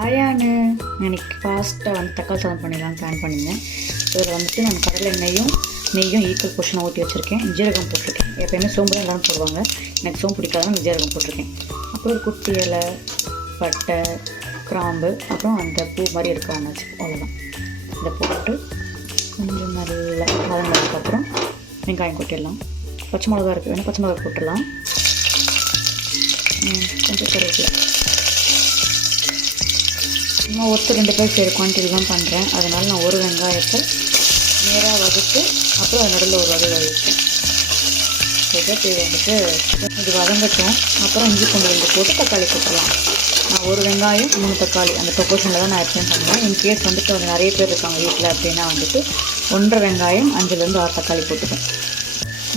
ஆயான்னு எனக்கு ஃபாஸ்ட்டாக வந்து தக்காளி சாதம் பண்ணிடலான்னு பிளான் பண்ணியிருந்தேன். இதில் வந்துட்டு நான் கடலை எண்ணெயும் நெய்யும் ஈக்குவல் போர்ஷனாக ஊற்றி வச்சுருக்கேன். ஜீரகம் போட்டிருக்கேன். எப்போயுமே சோம்பு தான் எல்லாரும் போடுவாங்க, எனக்கு சோம்பு பிடிக்காதான் ஜீரகம் போட்டிருக்கேன். அப்புறம் ஒரு குட்டி இலை, பட்டை, கிராம்பு, அப்புறம் அந்த பூ மாதிரி இருக்காச்சு, அவ்வளோதான். இதை போட்டு கொஞ்சம் நல்லா வதங்கினதுக்கப்புறம் வெங்காயம் கொட்டிடலாம். பச்சை மிளகா இருக்குது, வேணால் பச்சை மிளகா போட்டுடலாம். கொஞ்சம் கருவேப்பிலை. நான் ஒருத்தர் 2 பேர் செய்கிற குவான்டிட்டி தான் பண்ணுறேன். அதனால் நான் ஒரு வெங்காயத்தை நேராக வதக்கு, அப்புறம் அது நடுவில் ஒரு வதக்கிட்டேன். இதை வந்துட்டு இது வதங்கட்டும். அப்புறம் இஞ்சி பூண்டு விழுந்து போட்டு தக்காளி போட்டுடலாம். நான் ஒரு வெங்காயம் 3 தக்காளி அந்த ப்ரொபோஷனில் தான் நான் எக்ஸ்பிளைன் பண்ணுறேன். இன்கேஸ் வந்துட்டு அவங்க நிறைய பேர் இருக்காங்க வீட்டில் அப்படின்னா வந்துட்டு 1.5 வெங்காயம் 5லேருந்து 6 தக்காளி போட்டுப்பேன்.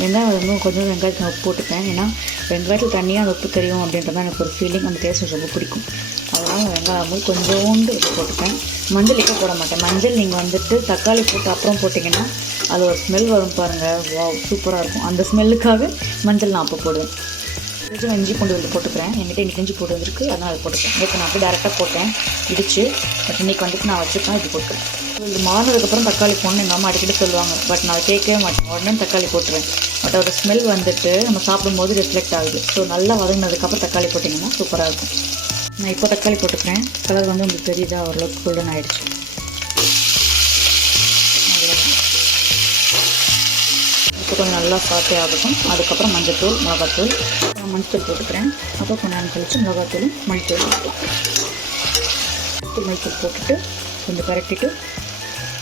வெங்காயம் வந்து கொஞ்சம் வெங்காயத்தை உப்பு போட்டுப்பேன். ஏன்னா வெங்காயத்தில் தண்ணியாக அந்த உப்பு தெரியும் அப்படின்றது தான் எனக்கு ஒரு ஃபீலிங். அந்த டேஸ்ட் ரொம்ப பிடிக்கும். அதனால் வெங்காயம் கொஞ்சோண்டு உப்பு போட்டுப்பேன். மஞ்சள் இப்போ போட மாட்டேன். மஞ்சள் நீங்கள் வந்துட்டு தக்காளி போட்டு அப்புறம் போட்டிங்கன்னா அது ஒரு ஸ்மெல் வரும் பாருங்கள், சூப்பராக இருக்கும். அந்த ஸ்மெல்லுக்காக மஞ்சள் நான் அப்போ போடுவேன். கொஞ்சம் இஞ்சி பூண்டு வந்து போட்டுக்கிறேன். என்கிட்ட இன்றைக்கி இஞ்சி பூண்டு வந்துருக்கு, அதனால் அதை போட்டுக்கிறேன். நேற்று நான் அப்படியே டேரெக்டாக போட்டேன் இடிச்சு. பட் இன்றைக்கி வந்துட்டு நான் வச்சுருக்கேன், இது போட்டுக்கிறேன். இது மாறினதுக்கப்புறம் தக்காளி போடணும் எங்கள் அம்மா அடிக்கடி சொல்லுவாங்க. பட் நான் கேட்கவே மாட்டேன், உடனே தக்காளி போட்டுருவேன். பட் அதோட ஸ்மெல் வந்துட்டு நம்ம சாப்பிடும்போது ரிஃப்ளெக்ட் ஆகுது. ஸோ நல்லா வதங்கினதுக்கப்புறம் தக்காளி போட்டிங்கன்னா சூப்பராக இருக்கும். நான் இப்போ தக்காளி போட்டுக்கிறேன். கலர் வந்து உங்களுக்கு தெரியுதா, ஓரளவுக்கு கோல்டன் ஆகிடுச்சு. இப்போ கொஞ்சம் நல்லா சாட்டே ஆகட்டும். அதுக்கப்புறம் மஞ்சத்தூள், மிளகாத்தூள், மஞ்சத்தூள் போட்டுக்கிறேன். அப்புறம் கொஞ்சம் நேரம் கழித்து மிளகாத்தூளும் மஞ்சத்தூள் போட்டுட்டு கொஞ்சம் பரட்டிட்டு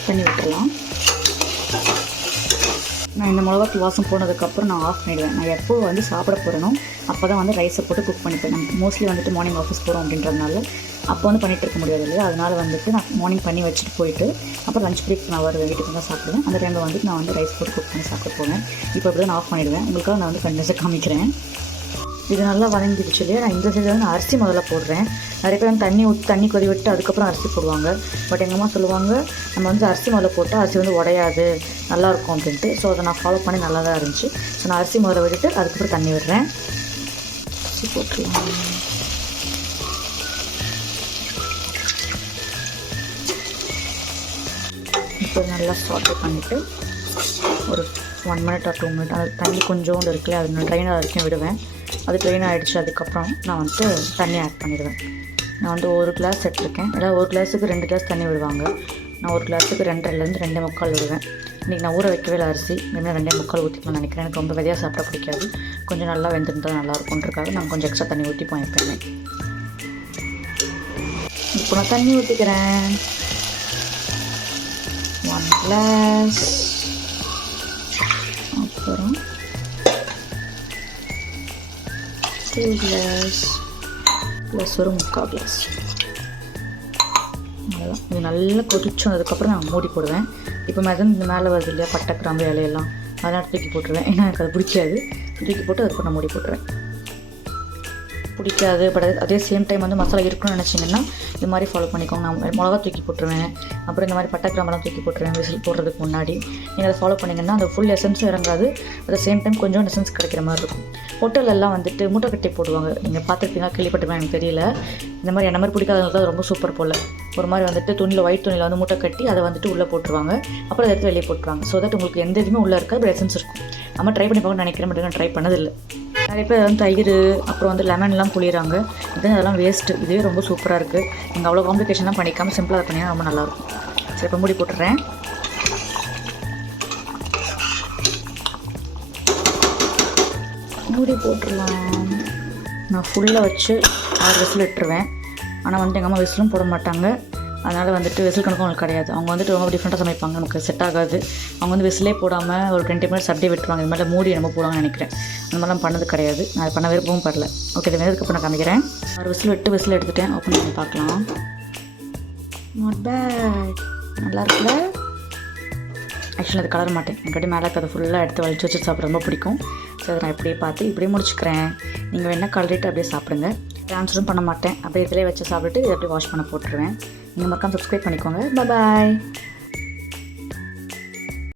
தண்ணி விட்டுடலாம். நான் இந்த மிளகாத்தூள் வாசம் போனதுக்கப்புறம் நான் ஆஃப் பண்ணிடுவேன். நான் எப்போ வந்து சாப்பிட போகிறேனோ அப்போ தான் வந்து ரைஸை போட்டு குக் பண்ணிப்பேன். நம்ம மோஸ்ட்லி வந்துட்டு மார்னிங் ஆஃபீஸ் போகிறோம் அப்படின்றதுனால அப்போ வந்து பண்ணிகிட்டு இருக்க முடியாது இல்லையா. அதனால் வந்துட்டு நான் மார்னிங் பண்ணி வச்சுட்டு போயிட்டு அப்புறம் லஞ்ச் பிரேக் நான் வருவேன், வீட்டுக்கு தான் சாப்பிடுவேன். அந்த டைமில் வந்துட்டு நான் வந்து ரைஸ் போட்டு குக் பண்ணி சாப்பிட போவேன். இப்போ அப்படி தான் நான் ஆஃப் பண்ணிவிடுவேன். உங்களுக்காக நான் வந்து கண்டிப்பாக காமிக்கிறேன். இது நல்லா வதங்கிடுச்சு இல்லையா. நான் இந்த சைடில் வந்து அரிசி முதல்ல போடுறேன். நிறைய பேர் வந்து தண்ணி கொதி விட்டு அதுக்கப்புறம் அரிசி போடுவாங்க. பட் எங்கள் அம்மா சொல்லுவாங்க நம்ம வந்து அரிசி முதல்ல போட்டால் அரிசி வந்து உடையாது, நல்லாயிருக்கும் அப்படின்ட்டு. ஸோ அதை நான் ஃபாலோ பண்ணி நல்லா தான் இருந்துச்சு. ஸோ நான் அரிசி முதல்ல விட்டுட்டு அதுக்கப்புறம் தண்ணி விடுறேன். அரிசி போட்டுடலாம். இப்போ நல்லா சாட்டே பண்ணிவிட்டு ஒரு 1 மினிட் ஆர் 2 மினிட் அது தண்ணி கொஞ்சோண்டு இருக்குல்ல, அது நான் ட்ரைன் வரைக்கும் விடுவேன். அது ட்ரைன் ஆகிடுச்சு. அதுக்கப்புறம் நான் வந்துட்டு தண்ணி ஆட் பண்ணிடுவேன். நான் வந்து 1 கிளாஸ் எடுத்துருக்கேன். அதாவது 1 கிளாஸுக்கு 2 கிளாஸ் தண்ணி விடுவாங்க. நான் 1 கிளாஸுக்கு 2.5லேருந்து 2.25 விடுவேன். இன்றைக்கி நான் ஊற வைக்கவே இல்லை அரிசி. இனிமேல் 2.25 ஊற்றிக்கணும்னு நினைக்கிறேன். எனக்கு ரொம்ப விதையாக சாப்பிட்டா பிடிக்காது. கொஞ்சம் நல்லா வெந்திருந்தால் நல்லாயிருக்குன்றக்காக நான் கொஞ்சம் எக்ஸ்ட்ரா தண்ணி ஊற்றிப்போம் எப்போயுமே. இப்போ நான் தண்ணி ஊற்றிக்கிறேன். 1 கிளாஸ், அப்புறம் 2 கிளாஸ் ப்ளஸ் ஒரு 3/4 கிளாஸ். அவ்வளோதான். இது நல்லா கொதிச்சதுக்கப்புறம் நான் மூடி போடுவேன். இப்போ இந்த மேலே வருது இல்லையா பட்டை, கிராம்பு, இலையெல்லாம், அதெல்லாம் தூக்கி போட்டுருவேன். ஏன்னா எனக்கு அது பிடிக்காது. தூக்கி போட்டு அதுக்கப்புறம் நான் மூடி போட்டுருவேன். பிடிக்காது பட் அதே சேம் டைம் வந்து மசாலா இருக்குன்னு நினச்சிங்கன்னா இது மாதிரி ஃபாலோ பண்ணிக்கோங்க. நான் மிளகா தூக்கி போட்டுருவேன். அப்புறம் இந்த மாதிரி பட்டை, கிராம்பெல்லாம் தூக்கி போட்டுருவேன் விசில் போடுறதுக்கு முன்னாடி. நீங்கள் அதை ஃபாலோ பண்ணிங்கன்னா அந்த ஃபுல் எசன்ஸும் இறங்காது, அட் சேம் டைம் கொஞ்சம் எசன்ஸ் கிடைக்கிற மாதிரி இருக்கும். ஹோட்டலெல்லாம் வந்துட்டு மூட்டை கட்டி போடுவாங்க. நீங்கள் பார்த்துருப்பீங்களா, கேள்விப்பட்டிருப்பேன், எனக்கு தெரியல. இந்த மாதிரி என்ன மாதிரி பிடிக்காதவங்களுக்கு அது ரொம்ப சூப்பர் போல். ஒரு மாதிரி வந்துட்டு துணியில் ஒயிட் துணியில் வந்து மூட்டை கட்டி அதை வந்துட்டு உள்ளே போட்டுருவாங்க. அப்புறம் அதை எடுத்து வெளியே போட்டுருவாங்க. ஸோ தட் உங்களுக்கு எந்த இதுவுமே உள்ளே இருக்காது, பட் எசன்ஸ் இருக்கும். நம்ம ட்ரை பண்ணி பார்க்கணும்னு நினைக்கிறேன். மட்டும் நான் ட்ரை பண்ணதில்லை. நிறைய பேர் வந்து தயிர் அப்புறம் வந்து லெமன்லாம் புளிகிறாங்க. அதெல்லாம் வேஸ்ட்டு. இதுவே ரொம்ப சூப்பராக இருக்குது. நீங்கள் அவ்வளோ காம்ப்ளிகேஷன்லாம் பண்ணிக்காமல் சிம்பிளாக பண்ணிங்கன்னா ரொம்ப நல்லாயிருக்கும். சரி, இப்போ மூடி போட்டுறேன். மூடி போட்டுடலாம். நான் ஃபுல்லாக வச்சு 6 விசில் விட்டுருவேன். ஆனால் வந்துட்டு எங்கள் அம்மா விசிலும் போட மாட்டாங்க. அதனால் வந்துட்டு விசில் கணக்கும் அவங்களுக்கு கிடையாது. அவங்க வந்துட்டு ரொம்ப டிஃப்ரெண்ட்டாக சமைப்பாங்க, நமக்கு செட் ஆகாது. அவங்க வந்து விசிலே போடாமல் ஒரு 20 மினிட்ஸ் அப்படியே விட்டுருவாங்க. இது மாதிரி மூடி நம்ம போடுவாங்கன்னு நினைக்கிறேன். அந்த மாதிரிலாம் பண்ணது கிடையாது. நான் அதை பண்ண விருப்பமும் படல. ஓகே, இது வெந்ததுக்கப்புறம் நான் காமிக்கிறேன். 6 விசில் எடுத்துட்டேன். ஓப்பன் பண்ணி பார்க்கலாம். நாட் பேட், நல்லா இருக்குல்ல. ஆக்சுவலி அது கலர மாட்டேன். எனக்கு அப்படியே மேலே அதை ஃபுல்லாக எடுத்து வலிச்சு வச்சு சாப்பிட ரொம்ப பிடிக்கும். ஸோ அதை நான் இப்படியே பார்த்து இப்படியே முடிச்சுக்கிறேன். நீங்கள் வேணால் கலரிட்டு அப்படியே சாப்பிடுங்க. ட்ரான்ஸ்ஃபரும் பண்ண மாட்டேன். அப்படியே இதிலே வச்சு சாப்பிட்டுட்டு இதை அப்படியே வாஷ் பண்ண போட்டுருவேன். நீங்கள் மறக்காம சப்ஸ்கிரைப் பண்ணிக்கோங்க. பாய்.